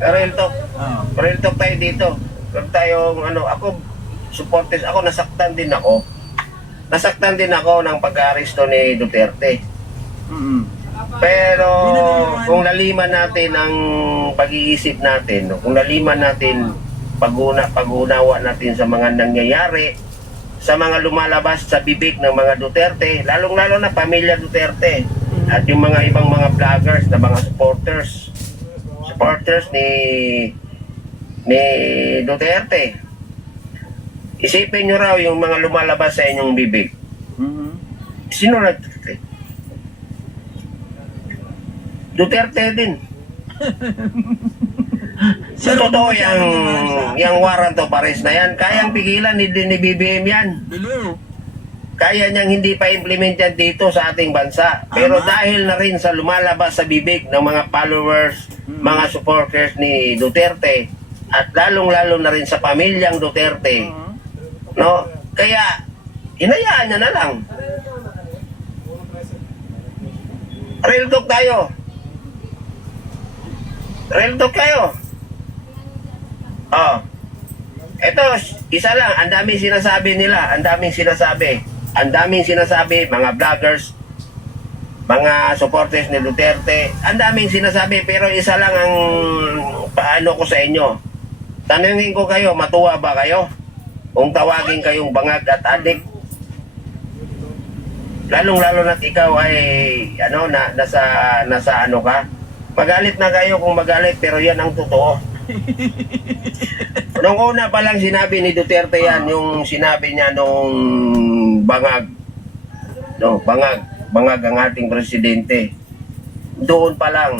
Real talk. Oo. Real talk tayo dito. Huwag tayong ano, ako, supporters ako, nasaktan din ako. Nasaktan din ako ng pag-aresto ni Duterte. Mm. Pero kung naliman natin ang pag-iisip natin, no, kung naliman natin pag-unawa natin sa mga nangyayari, sa mga lumalabas sa bibig ng mga Duterte, lalong-lalo na pamilya Duterte, at yung mga ibang mga vloggers na mga supporters ni Duterte. Isipin nyo raw yung mga lumalabas sa inyong bibig. Mm. Sino na Duterte? Duterte din. Sa totoo yung warrant of arrest na yan, kayang pigilan ni BBM yan. Bilo. Kaya niyang hindi pa implement yan dito sa ating bansa. Pero dahil na rin sa lumalabas sa bibig ng mga followers, mga supporters ni Duterte, at lalong-lalo na rin sa pamilyang Duterte, no? Kaya, hinayaan niya na lang. Real talk tayo. Real talk kayo. Oh. Ito, isa lang, ang daming sinasabi nila, ang daming sinasabi, mga vloggers, mga supporters ni Duterte, ang daming sinasabi, pero isa lang ang paano ko sa inyo. Tanungin ko kayo, matuwa ba kayo? Kung tawagin kayong bangag at adik, lalong-lalo na't ikaw ay ano, nasa ano ka, magalit na kayo kung magalit, pero yan ang totoo. Nung una pa lang sinabi ni Duterte yan, yung sinabi niya nung bangag, no, bangag ang ating presidente. Doon pa lang,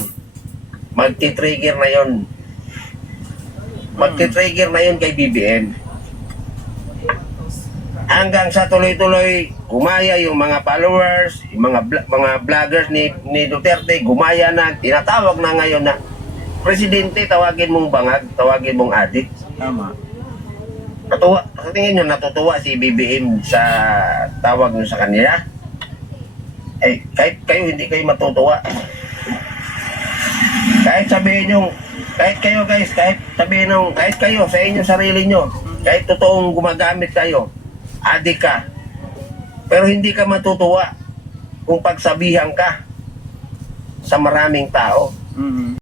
magti-trigger na yon. Magti-trigger na yon kay BBM. Hanggang sa tuloy-tuloy, gumaya yung mga followers, yung mga vloggers ni Duterte, gumaya na, tinatawag na ngayon na, Presidente, tawagin mong bangag, tawagin mong adik. Tama. Natuwa, sa tingin nyo, natutuwa si BBM sa tawag nyo sa kanila? Eh, kahit kayo, hindi kayo matutuwa. Kahit sabihin nyo, kahit kayo guys, kahit sabihin nyo, kahit kayo, sa inyo sarili nyo, kahit totoong gumagamit kayo, adik ka, pero hindi ka matutuwa kung pagsabihan ka sa maraming tao. Mm.